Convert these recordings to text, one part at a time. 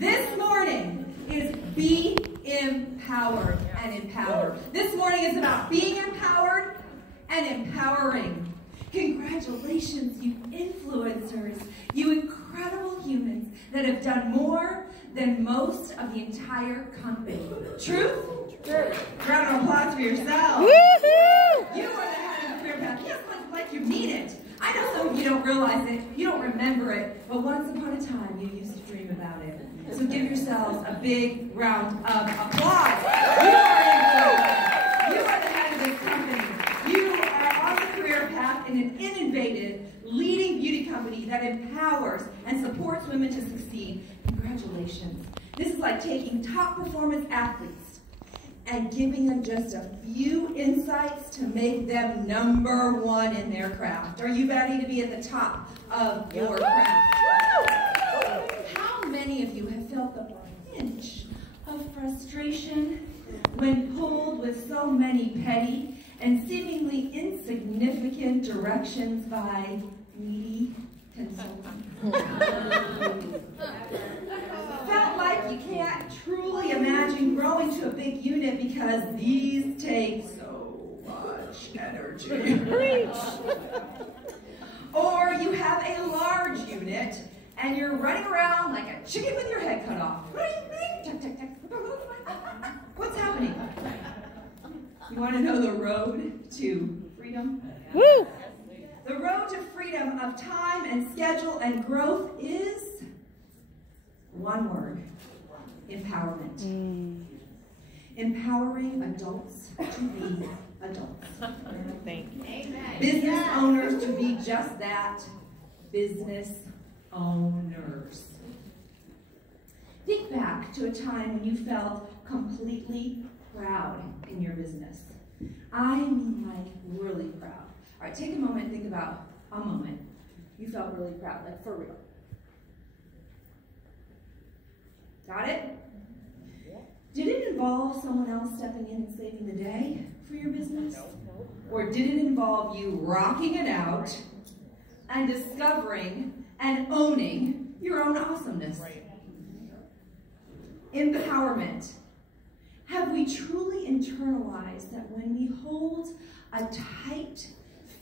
This morning is be empowered and empowered. This morning is about being empowered and empowering. Congratulations, you influencers, you incredible humans that have done more than most of the entire company. Truth? True. Round of applause for yourselves. Woohoo! You are the head of the career path. Yes, like you mean it. I know some of you don't realize it, you don't remember it, but once upon a time you used to dream about it. So give yourselves a big round of applause. You are the head of this company. You are on the career path in an innovative, leading beauty company that empowers and supports women to succeed. Congratulations. This is like taking top performance athletes and giving them just a few insights to make them #1 in their craft. Are you ready to be at the top of your craft? How many of you have felt the pinch of frustration when pulled with so many petty and seemingly insignificant directions by needy consultants? Felt like you can't truly imagine growing to a big unit because these take so much energy. Or you have a large unit and you're running around like a chicken with your head cut off. What's happening? You want to know the road to freedom? Woo! The road to freedom of time and schedule and growth is one word: empowerment. Empowering adults to be adults. Thank you. Amen. Business owners to be just that, business owners. Think back to a time when you felt completely proud in your business. I mean, like, really proud. All right, take a moment and think about a moment you felt really proud, like for real. Got it? Did it involve someone else stepping in and saving the day for your business? Or did it involve you rocking it out and discovering and owning your own awesomeness? Empowerment. Have we truly internalized that when we hold a tight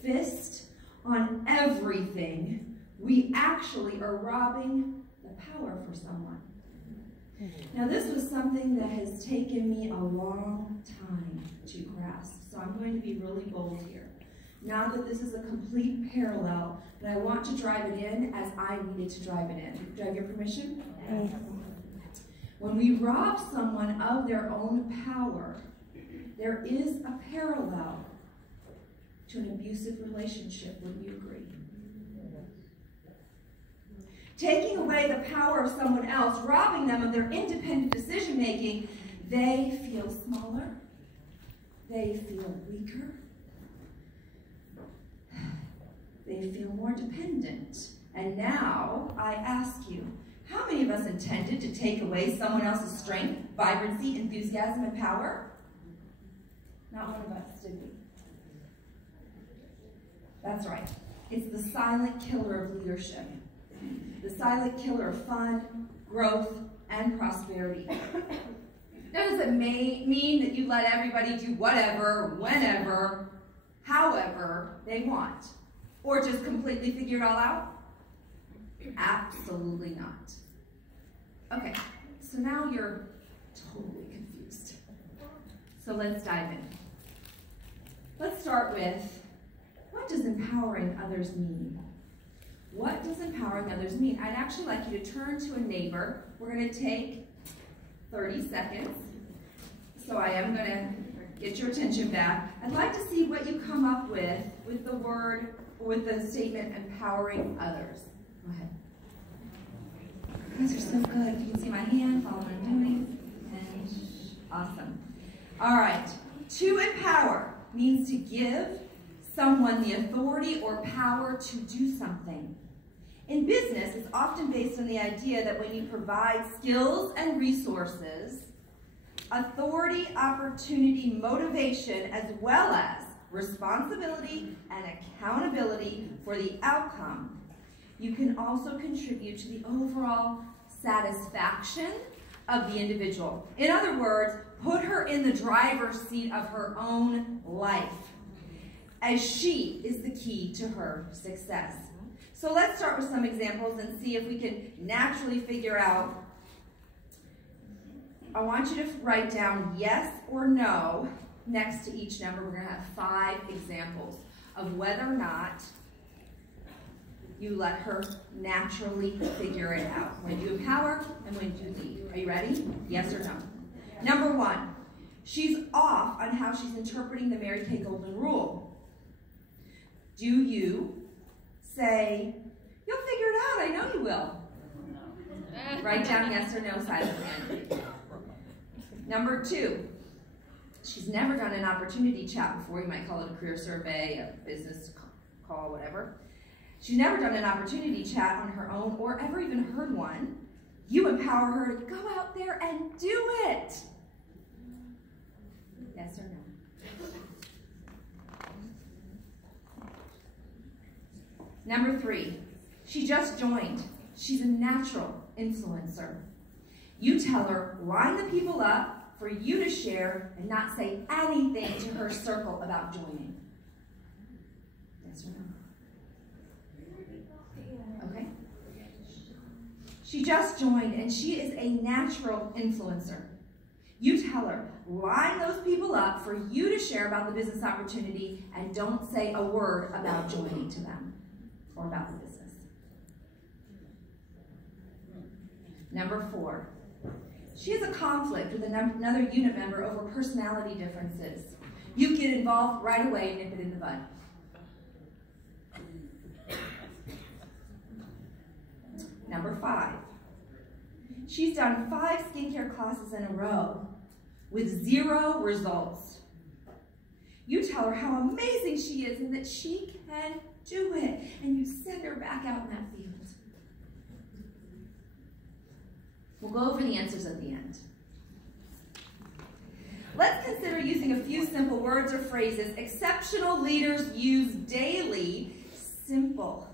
fist on everything, we actually are robbing the power for someone? Now, this was something that has taken me a long time to grasp, so I'm going to be really bold here. Not that this is a complete parallel, but I want to drive it in as I needed to drive it in. Do I have your permission? When we rob someone of their own power, there is a parallel to an abusive relationship. Would you agree? Taking away the power of someone else, robbing them of their independent decision-making, they feel smaller, they feel weaker, they feel more dependent. And now, I ask you, how many of us intended to take away someone else's strength, vibrancy, enthusiasm, and power? Not one of us, did we? That's right. It's the silent killer of leadership. The silent killer of fun, growth, and prosperity. Now, does it mean that you let everybody do whatever, whenever, however they want? Or just completely figure it all out? Absolutely not. Okay, so now you're totally confused. So let's dive in. Let's start with, what does empowering others mean? What does empowering others mean? I'd actually like you to turn to a neighbor. We're going to take 30 seconds. So I am going to get your attention back. I'd like to see what you come up with the word, with the statement, empowering others. Go ahead. You guys are so good. If you can see my hand, follow what I'm doing. And awesome. All right. To empower means to give someone the authority or power to do something. In business, it's often based on the idea that when you provide skills and resources, authority, opportunity, motivation, as well as responsibility and accountability for the outcome, you can also contribute to the overall satisfaction of the individual. In other words, put her in the driver's seat of her own life, as she is the key to her success. So let's start with some examples and see if we can naturally figure out. I want you to write down yes or no next to each number. We're going to have 5 examples of whether or not you let her naturally figure it out. When you empower and when you lead. Are you ready? Yes or no? Number 1, she's off on how she's interpreting the Mary Kay Golden Rule. Do you say, you'll figure it out, I know you will? Write down yes or no silently. Number 2, she's never done an opportunity chat before. You might call it a career survey, a business call, whatever. She's never done an opportunity chat on her own or ever even heard one. You empower her to go out there and do it. Yes or no? Number 3, she just joined. She's a natural influencer. You tell her, line the people up for you to share and not say anything to her circle about joining. Yes or no? Okay. She just joined and she is a natural influencer. You tell her, line those people up for you to share about the business opportunity and don't say a word about joining to them or about the business. Number 4, she has a conflict with another unit member over personality differences. You get involved right away and nip it in the bud. Number 5, she's done 5 skincare classes in a row with 0 results. You tell her how amazing she is and that she can do it, and you send her back out in that field. We'll go over the answers at the end. Let's consider using a few simple words or phrases exceptional leaders use daily. Simple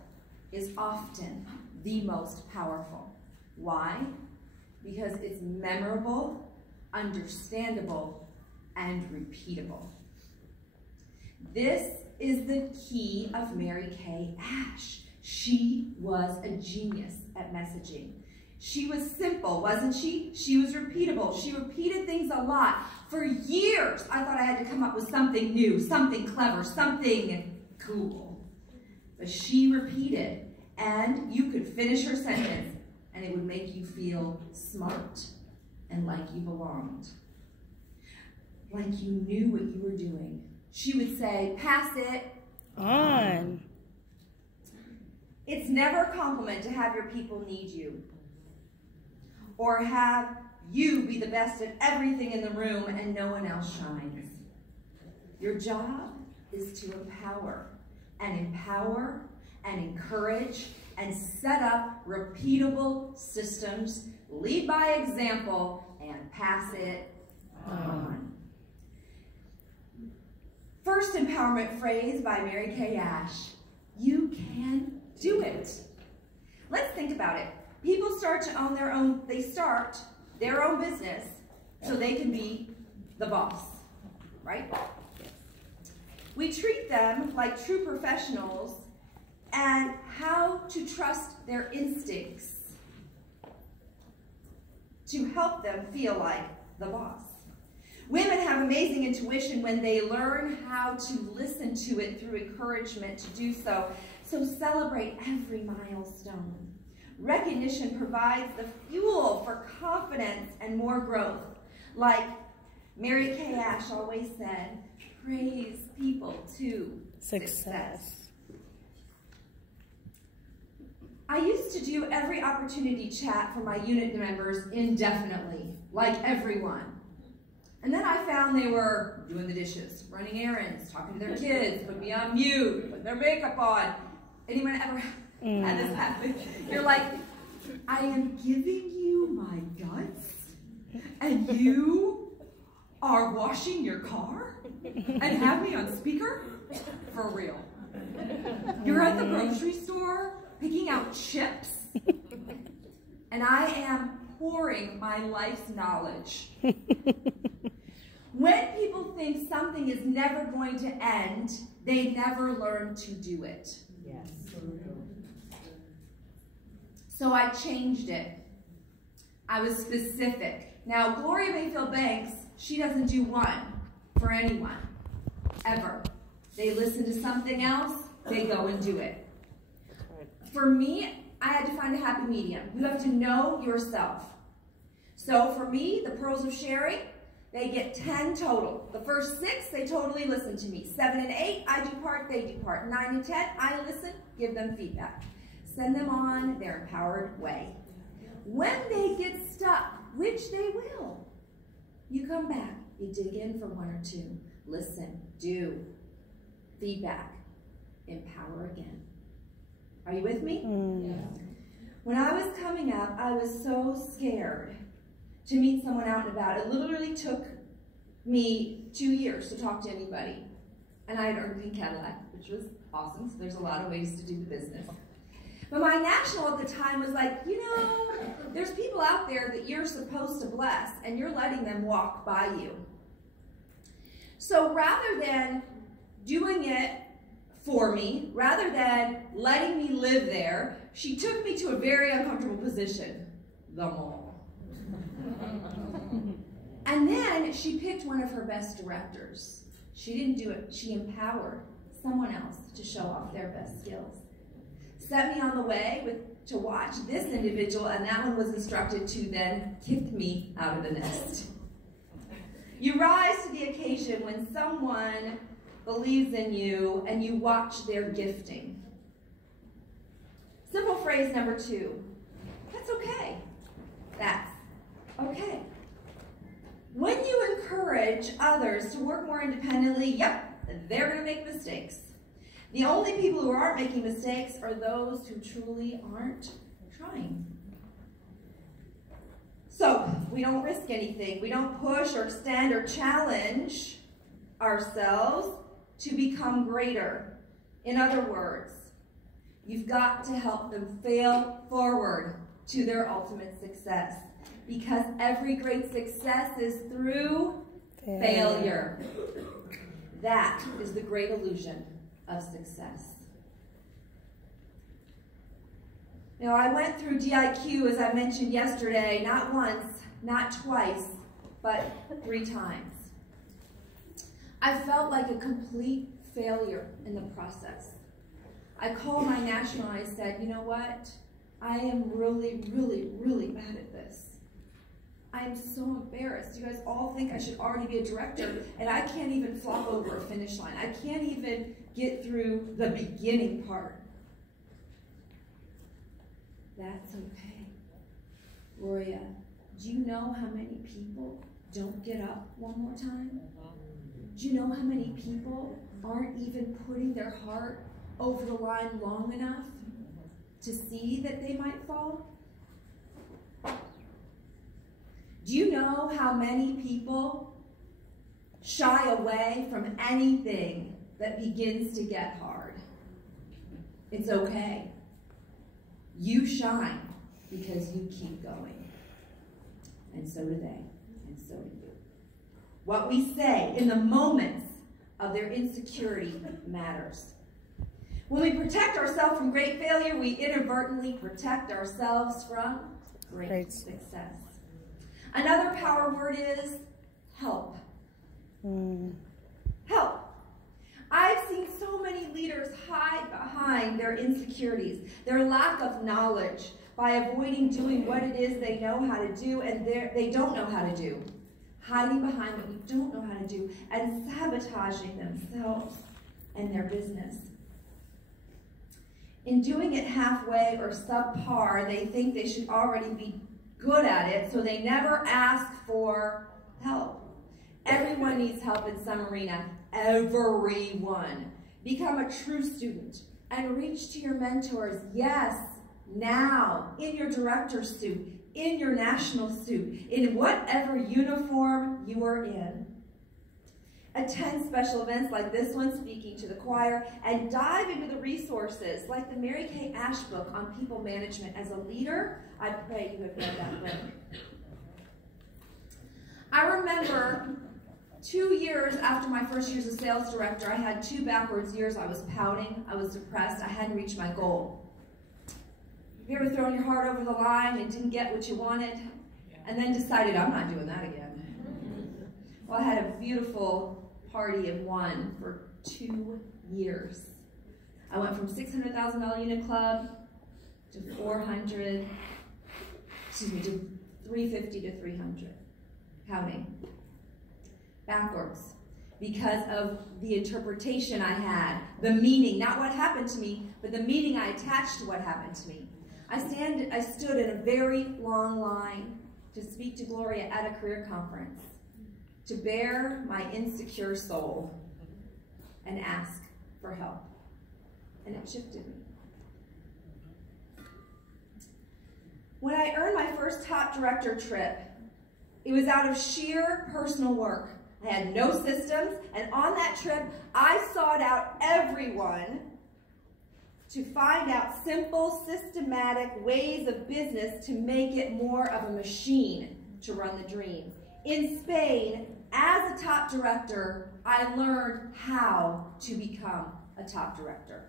is often the most powerful. Why? Because it's memorable, understandable, and repeatable. This is the key of Mary Kay Ash. She was a genius at messaging. She was simple, wasn't she? She was repeatable. She repeated things a lot. For years, I thought I had to come up with something new, something clever, something cool. But she repeated, and you could finish her sentence, and it would make you feel smart and like you belonged, like you knew what you were doing. She would say, pass it on. It's never a compliment to have your people need you or have you be the best at everything in the room and no one else shines. Your job is to empower and encourage and set up repeatable systems, lead by example, and pass it on. First empowerment phrase by Mary Kay Ash, you can do it. Let's think about it. People start to own their own, they start their own business so they can be the boss, right? We treat them like true professionals and how to trust their instincts to help them feel like the boss. Women have amazing intuition when they learn how to listen to it through encouragement to do so. So celebrate every milestone. Recognition provides the fuel for confidence and more growth. Like Mary Kay Ash always said, praise people to success. I used to do every opportunity chat for my unit members indefinitely, like everyone. And then I found they were doing the dishes, running errands, talking to their kids, putting me on mute, putting their makeup on. Anyone ever had this happen? You're like, I am giving you my guts, and you are washing your car and have me on speaker? For real. You're at the grocery store picking out chips and I am pouring my life's knowledge. When people think something is never going to end, they never learn to do it. Yes. So I changed it. I was specific. Now, Gloria Mayfield Banks, she doesn't do one for anyone, ever. They listen to something else, they go and do it. For me, I had to find a happy medium. You have to know yourself. So for me, the pearls of sharing, they get 10 total. The first 6, they totally listen to me. 7 and 8, I do part, they do part. 9 and 10, I listen, give them feedback. Send them on their empowered way. When they get stuck, which they will, you come back, you dig in for 1 or 2, listen, do, feedback, empower again. Are you with me? Yeah. When I was coming up, I was so scared to meet someone out and about. It literally took me 2 years to talk to anybody. And I had earned in Cadillac, which was awesome, so there's a lot of ways to do the business. But my national at the time was like, you know, there's people out there that you're supposed to bless, and you're letting them walk by you. So rather than doing it for me, rather than letting me live there, she took me to a very uncomfortable position, the mall. And then she picked one of her best directors. She didn't do it, she empowered someone else to show off their best skills. Set me on the way to watch this individual, and that one was instructed to then kick me out of the nest. You rise to the occasion when someone believes in you and you watch their gifting. Simple phrase number 2, that's okay. That's okay. When you encourage others to work more independently, yep, they're going to make mistakes. The only people who aren't making mistakes are those who truly aren't trying. So, we don't risk anything. We don't push or extend or challenge ourselves to become greater. In other words, you've got to help them fail forward to their ultimate success. Because every great success is through failure. That is the great illusion of success. Now, I went through DIQ, as I mentioned yesterday, not once, not twice, but 3 times. I felt like a complete failure in the process. I called my national and I said, you know what? I am really, really, really bad at this. I'm so embarrassed. You guys all think I should already be a director, and I can't even flop over a finish line. I can't even get through the beginning part. That's okay. Roya, do you know how many people don't get up one more time? Do you know how many people aren't even putting their heart over the line long enough to see that they might fall? Do you know how many people shy away from anything that begins to get hard? It's okay. You shine because you keep going. And so do they, and so do you. What we say in the moments of their insecurity matters. When we protect ourselves from great failure, we inadvertently protect ourselves from great success. Another power word is help. Help. I've seen so many leaders hide behind their insecurities, their lack of knowledge, by avoiding doing what it is they know how to do and they don't know how to do. Hiding behind what we don't know how to do and sabotaging themselves and their business. In doing it halfway or subpar, they think they should already be good at it, so they never ask for help. Everyone needs help in some arena. Everyone. Become a true student and reach to your mentors. Yes, now, in your director's suit, in your national suit, in whatever uniform you are in. attend special events like this one, speaking to the choir, and dive into the resources like the Mary Kay Ash book on people management. As a leader, I pray you have read that book. I remember 2 years after my first year as a sales director, I had 2 backwards years. I was pouting, I was depressed, I hadn't reached my goal. Have you ever thrown your heart over the line and didn't get what you wanted, and then decided, I'm not doing that again? Well, I had a beautiful party of one for 2 years. I went from $600,000 unit club to 350 to 300, counting. Backwards, because of the interpretation I had, the meaning, not what happened to me, but the meaning I attached to what happened to me. I stood in a very long line to speak to Gloria at a career conference, to bare my insecure soul and ask for help. And it shifted me. When I earned my first top director trip, it was out of sheer personal work. I had no systems, and on that trip, I sought out everyone to find out simple, systematic ways of business to make it more of a machine to run the dream. In Spain, as a top director, I learned how to become a top director.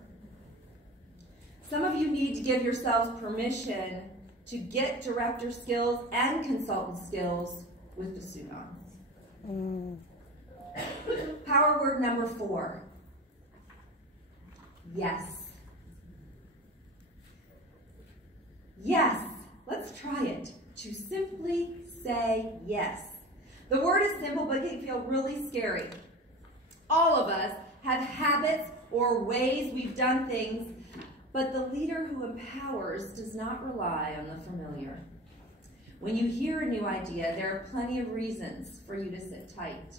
Some of you need to give yourselves permission to get director skills and consultant skills with the suit on. Power word number 4. Yes. Yes. Let's try it. To simply say yes. The word is simple, but it can feel really scary. All of us have habits or ways we've done things, but the leader who empowers does not rely on the familiar. When you hear a new idea, there are plenty of reasons for you to sit tight.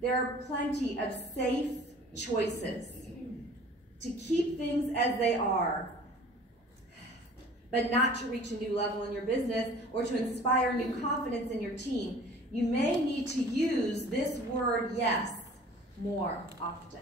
There are plenty of safe choices to keep things as they are, but not to reach a new level in your business or to inspire new confidence in your team. You may need to use this word yes more often.